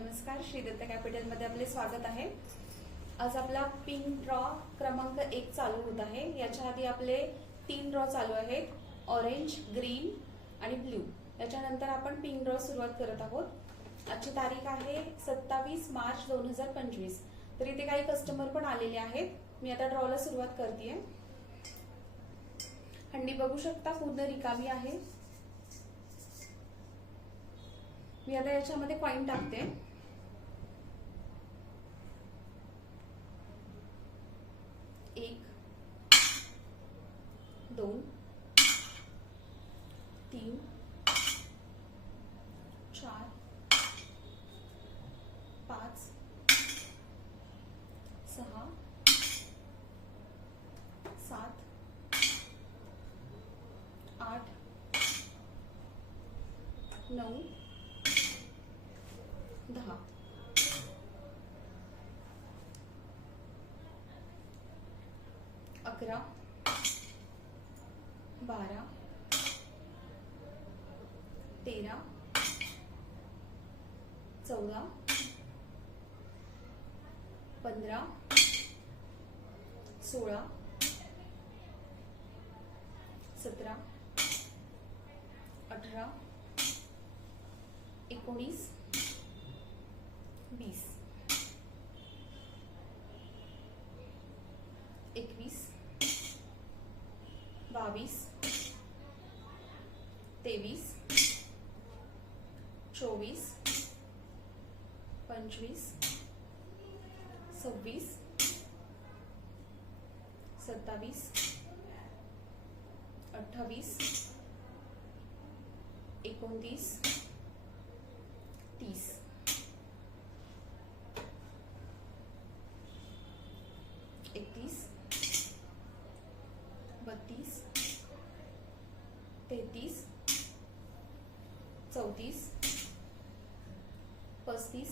नमस्कार श्री दत्त कॅपिटलमध्ये आपले स्वागत आहे. आज आपला पिंक ड्रॉ क्रमांक एक चालू होत आहे. याच्या आधी आपले तीन ड्रॉ चालू आहेत. ऑरेंज ग्रीन आणि ब्ल्यू याच्यानंतर आपण पिंक ड्रॉ सुरुवात करत आहोत. आजची तारीख आहे सत्तावीस मार्च दोन हजार पंचवीस. तर इथे काही कस्टमर पण आलेले आहेत. मी आता ड्रॉला सुरुवात करते हंडी बघू शकता पूर्ण रिकामी आहे. मी आता याच्यामध्ये कॉईन टाकते. एक दोन तीन चार पाच सहा सात आठ नऊ दहा। अकरा. बारा. तेरा. चौदा. पंधरा. सोळा. सतरा. अठरा. एकोणीस. तेवीस चोवीस पंचवीस सव्वीस सत्तावीस अठ्ठावीस एकोणतीस तीस. एकतीस चौतीस पस्तीस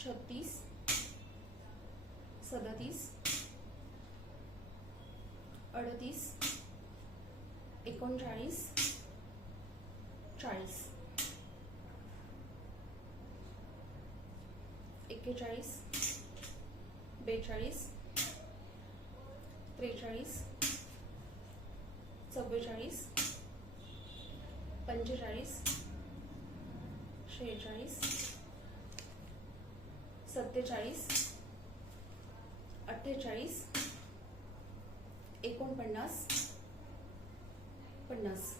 छत्तीस सदतीस अडतीस एकोणचाळीस चाळीस. एक्केचाळीस बेचाळीस त्रेचाळीस चव्वेचाळीस पंचेचाळीस शेहेचाळीस सत्तेचाळीस अठ्ठेचाळीस एकोणपन्नास पन्नास.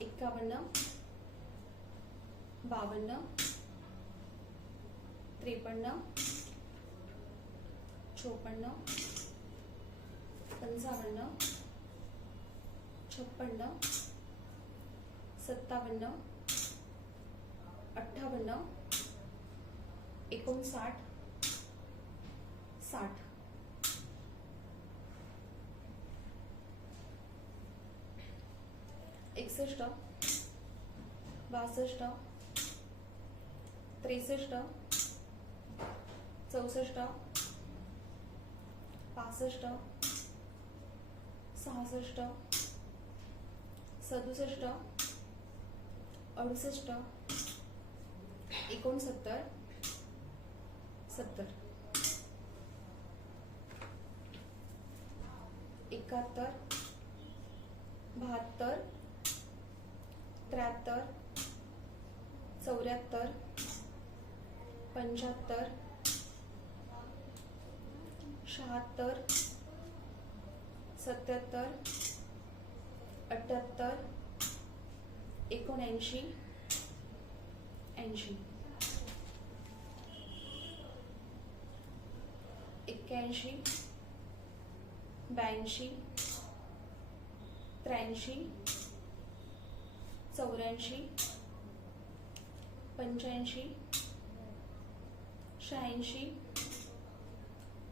एक्कावन्न बावन्न त्रेपन्न चोपन्न पंचावन्न छप्पन्न सत्तावन्न अठ्ठावन्न एकोणसाठ साठ. एकसष्ट बासष्ट त्रेसष्ट चौसष्ट पासष्ट सहासष्ट सदुसष्ट अडुसष्ट एकोणसत्तर सत्तर. एकाहत्तर बहात्तर त्र्याहत्तर चौऱ्याहत्तर पंच्याहत्तर शहात्तर सत्याहत्तर अठ्ठ्याहत्तर एकोणऐंशी ऐंशी. एक्क्याऐंशी ब्याऐंशी त्र्याऐंशी चौऱ्याऐंशी पंच्याऐंशी शहाऐंशी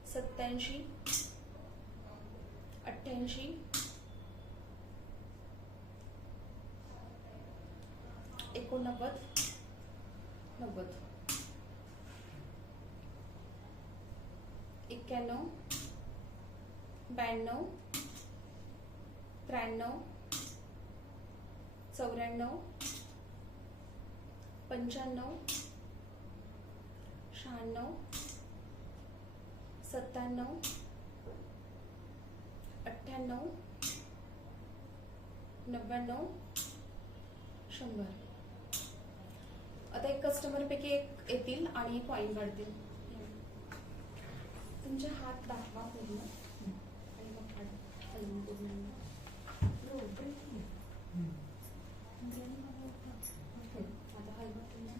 सत्याऐंशी अठ्ठ्याऐंशी. एकोणनव्वद. नव्वद. एक्क्याण्णव. ब्याण्णव. त्र्याण्णव. चौऱ्याण्णव. पंच्याण्णव. शहाण्णव. सत्त्याण्णव. अठ्ठ्याण्णव नव्याण्णव शंभर. आता एक कस्टमर पैकी एक येतील आणि कॉईन काढतील. तुमचे हात दाखवा पूर्ण. आणि मग काढा. पूर्ण आता हलवा पूर्ण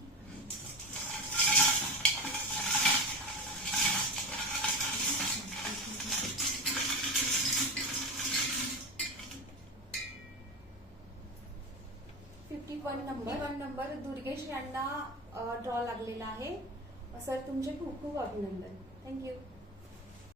fifty one number one number Durgesh यांना ड्रॉ लागलेला आहे. सर तुमचे खूप खूप अभिनंदन. थँक्यू